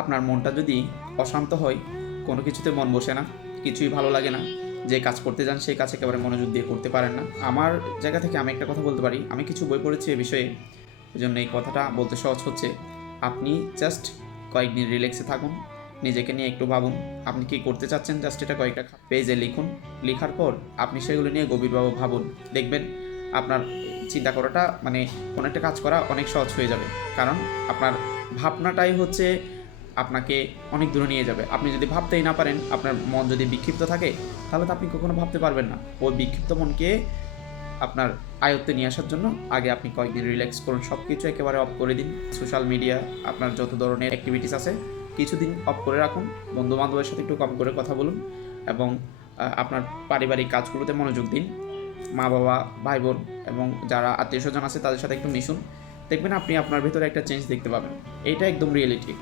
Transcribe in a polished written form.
আপনার মনটা যদি অশান্ত হয়, কোনো কিছুতে মন বসে না, কিছুই ভালো লাগে না, যে কাজ করতে যান সেই কাজ একেবারে মনোযোগ দিয়ে করতে পারেন না। আমার জায়গা থেকে আমি একটা কথা বলতে পারি, আমি কিছু বই পড়েছি এ বিষয়ে, এজন্য এই কথাটা বলতে সহজ হচ্ছে। আপনি জাস্ট কয়েকদিন রিল্যাক্সে থাকুন, নিজেকে নিয়ে একটু ভাবুন, আপনি কী করতে চাচ্ছেন, জাস্ট এটা কয়েকটা পেজে লিখুন। লিখার পর আপনি সেগুলো নিয়ে গভীরভাবে ভাবুন। দেখবেন আপনার চিন্তা করাটা মানে কোনো একটা কাজ করা অনেক সহজ হয়ে যাবে। কারণ আপনার ভাবনাটাই হচ্ছে আপনাকে অনেক দূরে নিয়ে যাবে। আপনি যদি ভাবতেই না পারেন, আপনার মন যদি বিক্ষিপ্ত থাকে, তাহলে তো আপনি কখনো ভাবতে পারবেন না। ওই বিক্ষিপ্ত মনকে আপনার আয়ত্তে নিয়ে আসার জন্য আগে আপনি কয়েকদিন রিল্যাক্স করুন, সব কিছু একেবারে অফ করে দিন। সোশ্যাল মিডিয়া, আপনার যত ধরনের অ্যাক্টিভিটিস আছে কিছুদিন অফ করে রাখুন। বন্ধু বান্ধবের সাথে একটু কম করে কথা বলুন এবং আপনার পারিবারিক কাজগুলোতে মনোযোগ দিন। মা বাবা, ভাই বোন এবং যারা আত্মীয় স্বজন আছে তাদের সাথে একটু মিশুন। দেখবেন আপনি আপনার ভেতরে একটা চেঞ্জ দেখতে পাবেন। এইটা একদম রিয়েলিটি।